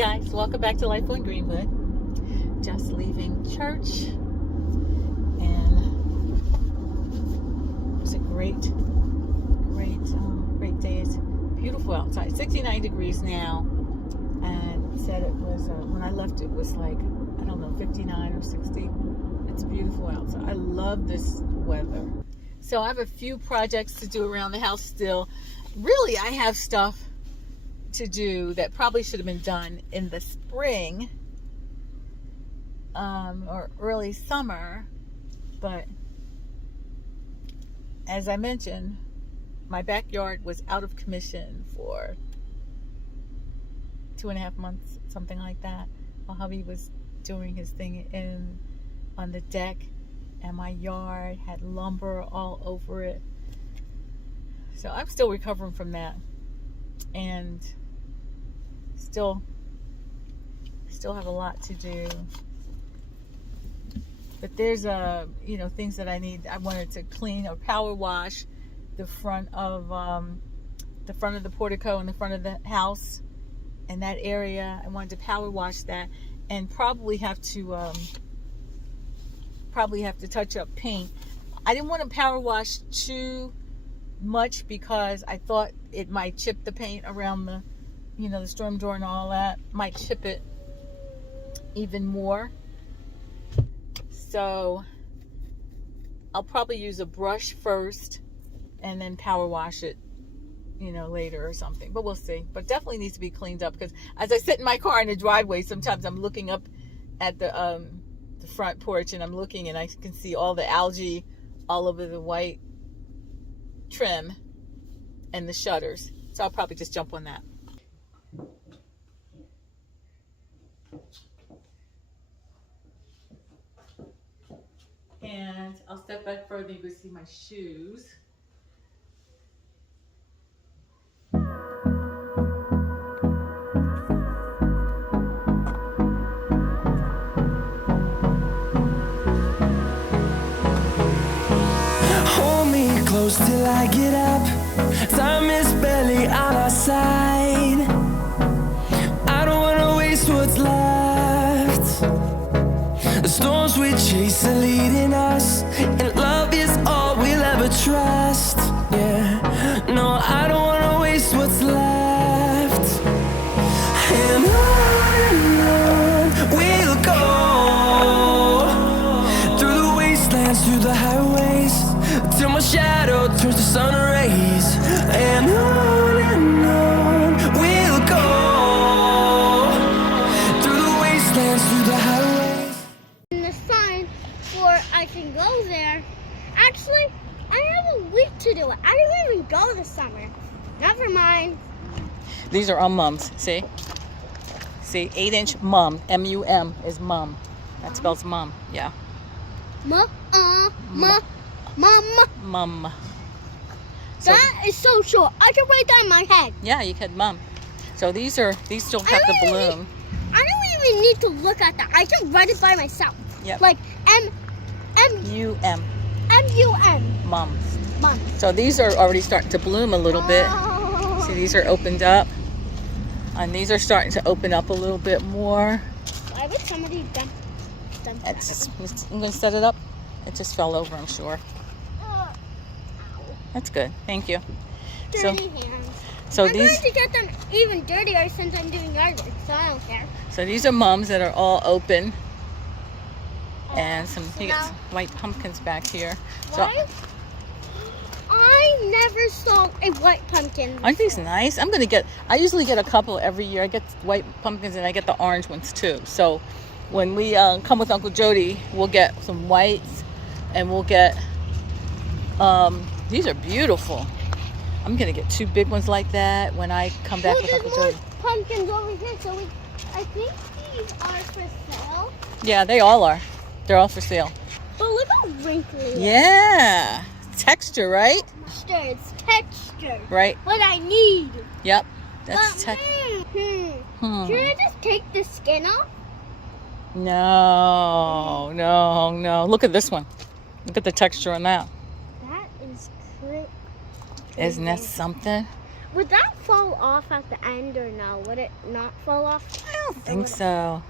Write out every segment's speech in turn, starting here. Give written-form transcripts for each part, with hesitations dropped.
guys, welcome back to Life on Greenwood. Just leaving church, and it was a great day. It's beautiful outside. 69 degrees now, and said it was when I left it was like, I don't know, 59 or 60. It's beautiful outside. I love this weather. So I have a few projects to do around the house still. Really, I have stuff to do that probably should have been done in the spring or early summer, but as I mentioned, my backyard was out of commission for 2.5 months, something like that, while hubby was doing his thing on the deck, and my yard had lumber all over it. So I'm still recovering from that, and still have a lot to do. But there's things that I wanted to clean or power wash the front of the portico and the front of the house, and that area. I wanted to power wash that, and probably have to touch up paint. I didn't want to power wash too much because I thought it might chip the paint around the storm door and all that, might chip it even more. So I'll probably use a brush first and then power wash it, later or something. But we'll see. But definitely needs to be cleaned up, because as I sit in my car in the driveway, sometimes I'm looking up at the front porch, and I'm looking and I can see all the algae all over the white trim and the shutters. So I'll probably just jump on that. And I'll step back further, you can see my shoes. Hold me close till I get up. Time is barely on our side. I don't wanna waste what's left. The storms we chase are leading us, and love is all we'll ever trust. Yeah, no, I don't wanna waste what's left. And on we'll go, through the wastelands, through the highways, till my shadow turns to sun rays. And on we'll go, through the wastelands, through the highways. The sign for I can go there. Actually, I have a week to do it. I didn't even go this summer. Never mind. These are mums. See, 8-inch mum. M-U-M is mum. That spells mum. Yeah. Mum. So, That is so short. I can write that in my head. yeah, you could mum. So these still have the bloom. I don't even need to look at that. I can write it by myself. Yep. Like U-M. M-U-M. Mum. Mum. So these are already starting to bloom a little bit. Oh. See, these are opened up, and these are starting to open up a little bit more. Why would somebody done that? I'm going to set it up. It just fell over, I'm sure. Ow. That's good. Thank you. Dirty hands. So I'm these going to get them even dirtier since I'm doing yard work, so I don't care. So these are mums that are all open, and So you got now- some white pumpkins back here. So Why? I never saw a white pumpkin. aren't these nice? I usually get a couple every year. I get white pumpkins and I get the orange ones too. So when we come with Uncle Jody, we'll get some whites, and we'll get these are beautiful. I'm gonna get 2 big ones like that when I come back with Uncle There's Jody. more pumpkins over here, so I think these are for sale. Yeah, they all are. They're all for sale. But look how wrinkly it is. Yeah, texture, right? It's texture. Right. What I need. Yep. That's But, Should I just take the skin off? No. Look at this one. Look at the texture on that. That is great. Isn't that something? Would that fall off at the end or no? Would it not fall off? I don't think so.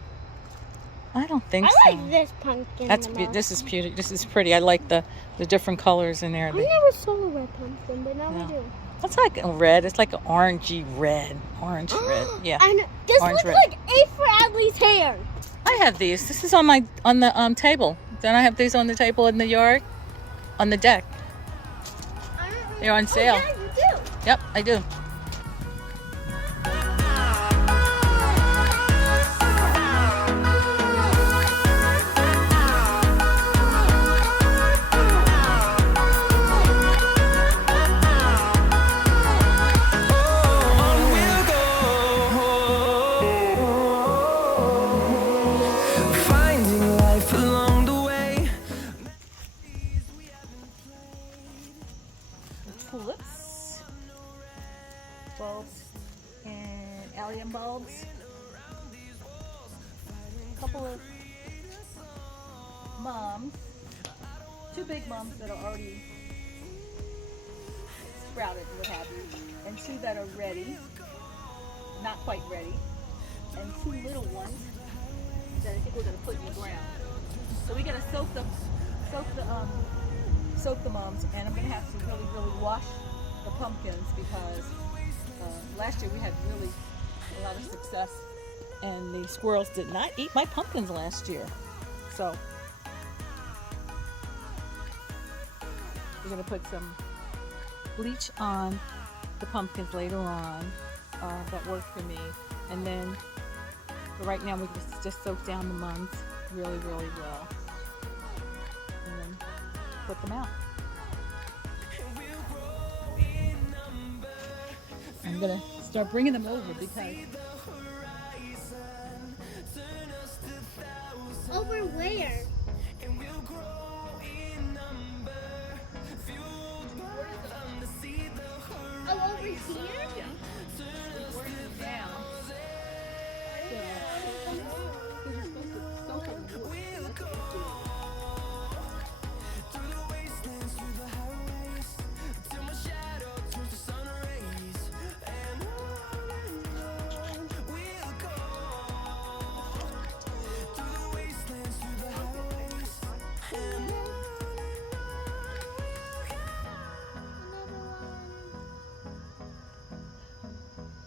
I don't think I so. like this pumpkin. That's the most. this is beautiful. This is pretty. I like the different colors in there. I never saw a red pumpkin, but now Yeah. I do. It's like a red. It's like an orangey red. Orange red. Yeah. And this Orange looks red. like A for Adley's hair. I have these. This is on the table. Don't I have these on the table in the yard? On the deck. They're on sale. Oh, yeah, you do. Yep, I do. Finding life along the way. Tulips, bulbs, and allium bulbs. A couple of mums, 2 big mums that are already sprouted, what have you, and 2 that are ready, not quite ready, and 2 little ones that I think we're gonna put in the ground. So we're gonna soak the mums, and I'm gonna have to really wash the pumpkins because last year we had really a lot of success, and the squirrels did not eat my pumpkins last year. So we're gonna put some bleach on the pumpkins later on. That worked for me, and then for right now we just soak down the mums really well, and then put them out. I'm gonna start bringing them over because Over where? Oh, over here? we work them down. So you're supposed to soak them in wood. That's what we do.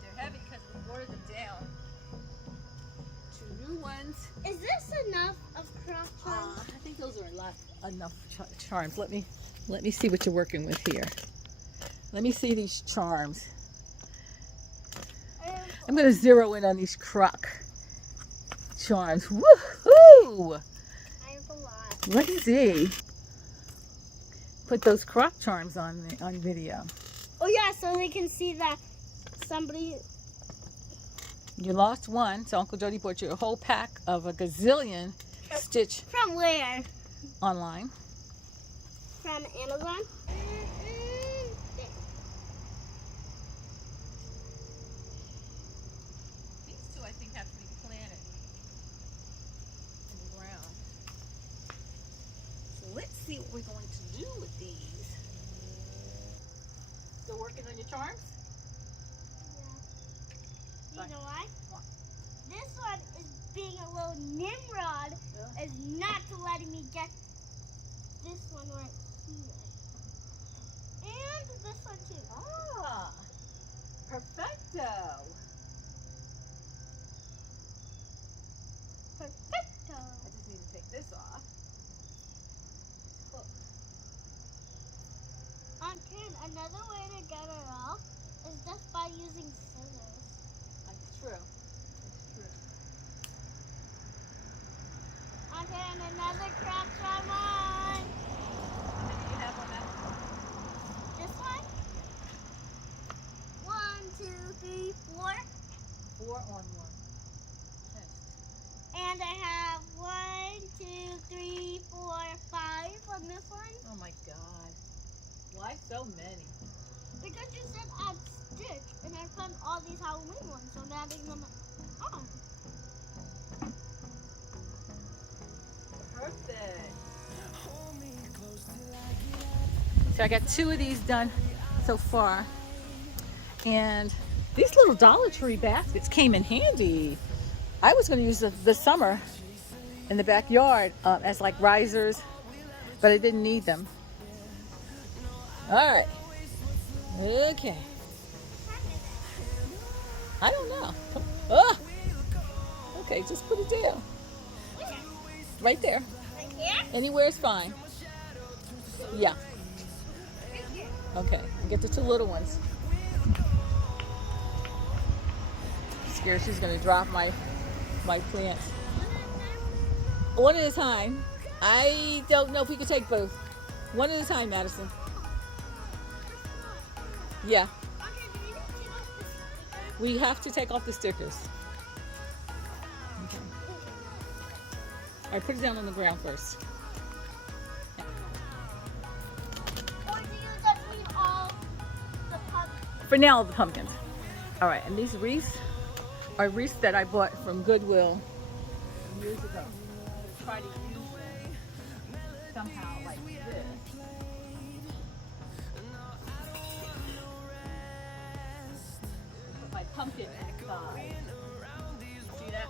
They're heavy because we watered them down. 2 new ones. Is this enough of crop charms? I think those are enough charms. Let me see what you're working with here. Let me see these charms. I'm gonna zero in on these crock charms. Woohoo! I have a lot. Let's see. Put those crock charms on video. Oh yeah, so they can see that somebody. You lost one, so Uncle Jody bought you a whole pack of a gazillion stitch From where? online. From Amazon? These 2 I think have to be planted in the ground. So let's see what we're going to do with these. Still working on your charms? You know why? Why? This one is being a little Nimrod, Yeah. is not letting me get this one right here. And this one too. Ah, perfecto. Perfecto. I just need to take this off. Look. Karen, another way to get it off is just by using scissors. That's true. That's true. Karen, another crop charm on. How many do you have on that? This one? 1, 2, 3, 4. 4 on one. Okay. And I have 1, 2, 3, 4, 5 on this one. Oh my God. Why so many? Because you said add stitch, and I found all these Halloween ones, so I'm adding them on. Perfect. So I got 2 of these done so far. And these little Dollar Tree baskets came in handy. I was going to use them this summer in the backyard as like risers, but I didn't need them. All right. Okay. I don't know. Oh. Okay, just put it down. Right there. Right here? Anywhere is fine. Yeah. Okay. Get the two little ones. Scared she's gonna drop my plants. One at a time. I don't know if we could take both. One at a time, Madison. Yeah. We have to take off the stickers. Okay. All right, put it down on the ground first. Or do you just leave all the pumpkins? For now, the pumpkins. All right, and these wreaths are wreaths that I bought from Goodwill years ago. Try to use them somehow like this. Put my pumpkin inside. See that?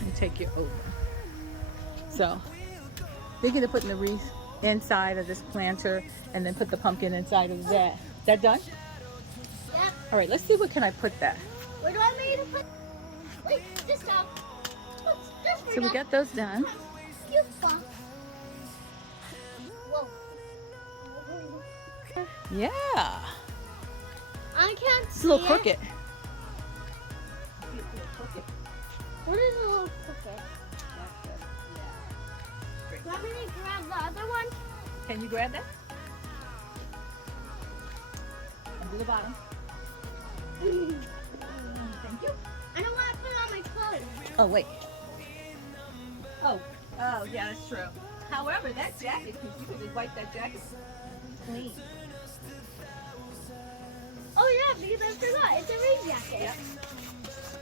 Let me take you over. So, thinking of putting the wreath inside of this planter and then put the pumpkin inside of that. That done? Yep. All right, let's see what can I put that. Where do I want me to put? Wait, this down. So we got those done. You fuck. Whoa. Yeah. I can't It's see a little it. crooked. What is a little crooked? Want me to grab the other one? Can you grab that? And do the bottom. Thank you. I don't want to put it on my clothes. Oh, wait. Oh, yeah, that's true. However, that jacket, you could just wipe that jacket clean. Oh yeah, because I forgot. It's a rain jacket. Yep.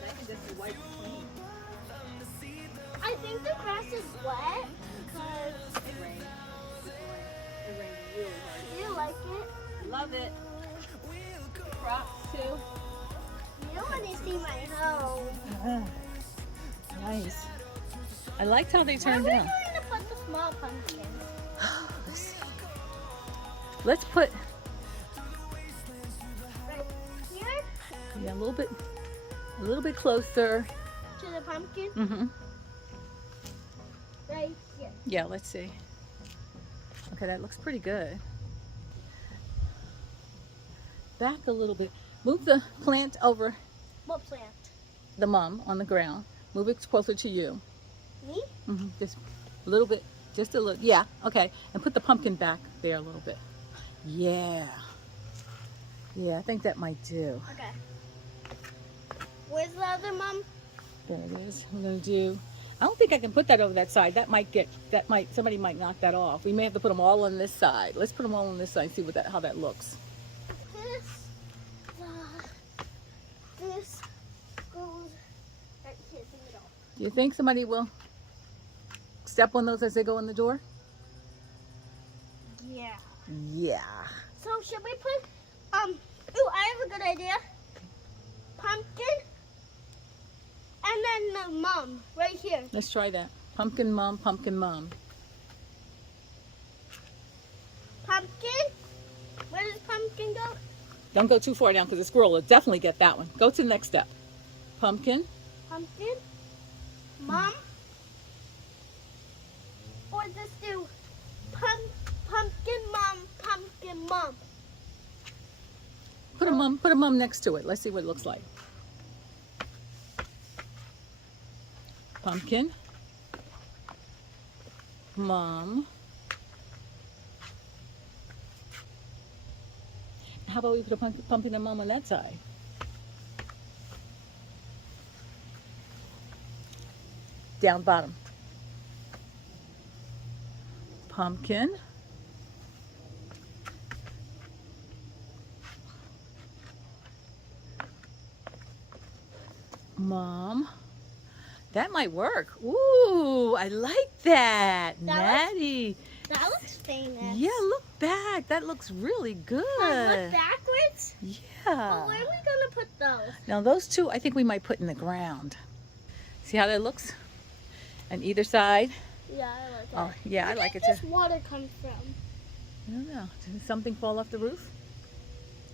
That can just be wiped clean. I think the grass is wet because It rained. It rained really hard. do you like it? Love it. Crocs too. You don't want to see my home. Nice. I liked how they turned Where are out. we going to put the small pumpkins? Let's see. Let's put Right here yeah, a little bit closer. to the pumpkin. Mm-hmm. Right here. Yeah, let's see. Okay, that looks pretty good. Back a little bit. Move the plant over What plant? the mum on the ground. Move it closer to you. Me? Just a little bit. Just a little. Yeah, okay. And put the pumpkin back there a little bit. Yeah. Yeah, I think that might do. Okay. Where's the other mom? There it is. I'm going to do... I don't think I can put that over that side. Somebody might knock that off. We may have to put them all on this side. Let's put them all on this side and see how that looks. This goes right here in the middle. Do you think somebody will step on those as they go in the door? Yeah. Yeah. So should we put, ooh, I have a good idea. Pumpkin, and then the mom right here. Let's try that. Pumpkin mom, pumpkin mom. Pumpkin? Where does pumpkin go? Don't go too far down because the squirrel will definitely get that one. Go to the next step. Pumpkin. Pumpkin? Mom? Or just do pumpkin mom, pumpkin mom. Put a mum next to it. Let's see what it looks like. Pumpkin. Mom. How about we put a pumpkin and mom on that side? Down bottom. Pumpkin. Mom. That might work. Ooh, I like that. That Natty. That looks famous. Yeah, look back. That looks really good. Look backwards? Yeah. But where are we going to put those? Now those two, I think we might put in the ground. See how that looks? On either side? Yeah, I like it. Oh, yeah, I like it Where too. does water come from? I don't know. Did something fall off the roof?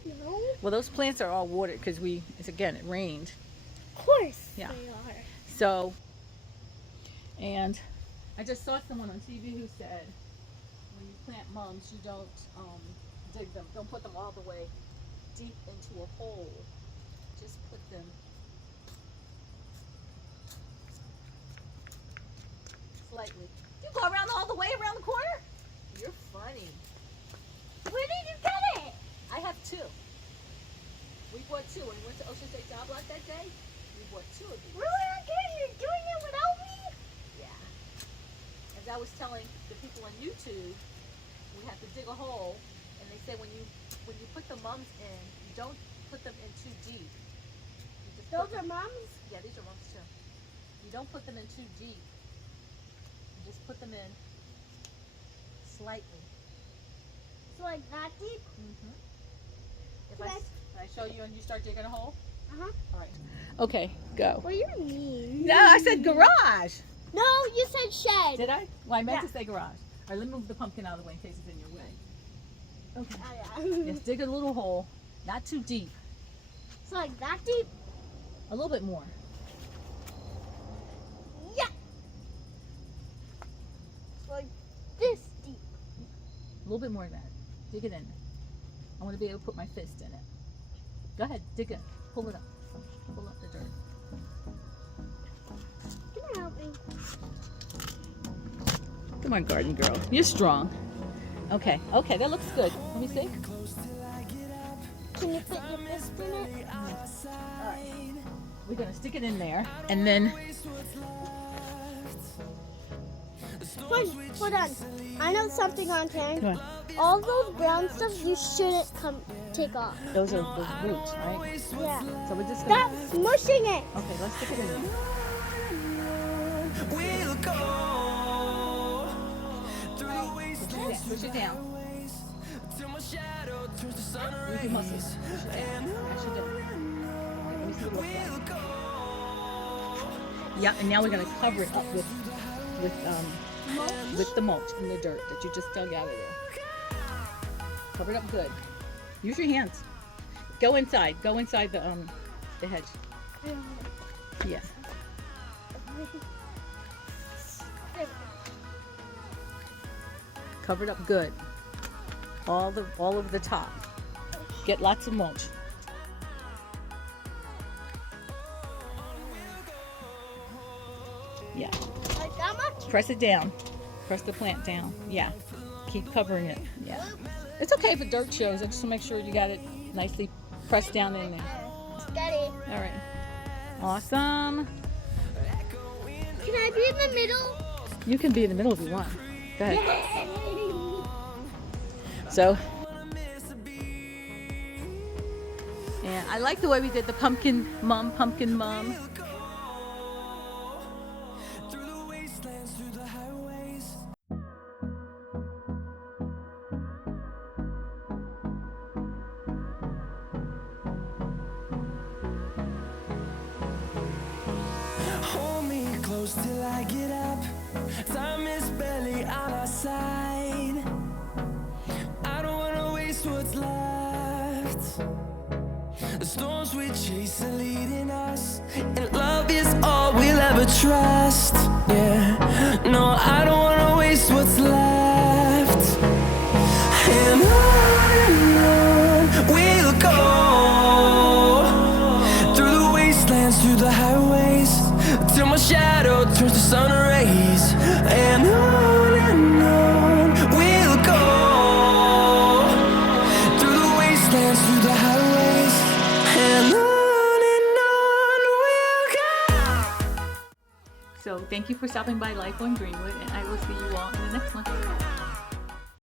No. Well, those plants are all watered because again, it rained. Of course Yeah. they are. So, and I just saw someone on TV who said when you plant mums, you don't dig them. Don't put them all the way deep into a hole. Just put them slightly. You go around all the way around the corner? You're funny. Where did you get it? I have two. We bought two. When we went to Ocean State Job Lot that day, we bought two of these. Really? Again? You're doing it without me? Yeah. As I was telling the people on YouTube, we have to dig a hole, and they say when you put the mums in, you don't put them in too deep. You just Those put are them, mums? yeah, these are mums too. You don't put them in too deep. You just put them in slightly. So like that deep? Mm-hmm. If Can I show you and you start digging a hole? Uh-huh. All right. Okay, go. Well, you're mean. No, I said garage. No, you said shed. Did I? Well, I meant Yeah. to say garage. All right, let me move the pumpkin out of the way in case it's in your way. Okay. Oh, yeah. Just dig a little hole, not too deep. So like that deep? A little bit more. Yeah. Like this deep. A little bit more than that. Dig it in. I want to be able to put my fist in it. Go ahead, dig it. Pull it up. Pull up the dirt. Can you help me? Come on, garden girl. You're strong. Okay, okay, that looks good. Let me see. Can you put your fist in it? Alright. We're gonna stick it in there and then Hold on. I know something on Go camera. on. All those brown stuff you shouldn't take off. Those are the roots, right? Yeah. So we're just gonna Stop smushing it. okay, let's stick it in there. We'll go through the wastelands, Push it down. till my shadow turns to sun Use your muscles. rays. Push it down. Push it down. Okay, let me see what it looks like. We'll go Yeah, and now we're gonna cover it up with the mulch and the dirt that you just dug out of there. Cover it up good. Use your hands. Go inside. Go inside the hedge. Yeah. Cover it up good. All of the top. Get lots of mulch. Yeah. Like that much? Press it down. Press the plant down. Yeah. Keep covering it. Yeah. It's okay if the dirt shows. I just want to make sure you got it nicely pressed down in there. Steady. All right. Awesome. Can I be in the middle? You can be in the middle if you want. Go ahead. So, yeah, I like the way we did the pumpkin mum. through the wastelands, through the highways. Hold me close till I get up. Time is barely on our side. I don't wanna waste what's left. The storms we chase are leading us, and love is all we'll ever trust. Yeah, no, I don't wanna waste what's left. And on we'll go through the wastelands, through the highways, till my shadow turns to sun rays. And on we'll go through the wastelands, through the highways, and on we'll go. So thank you for stopping by Life on Greenwood, and I will see you all in the next one.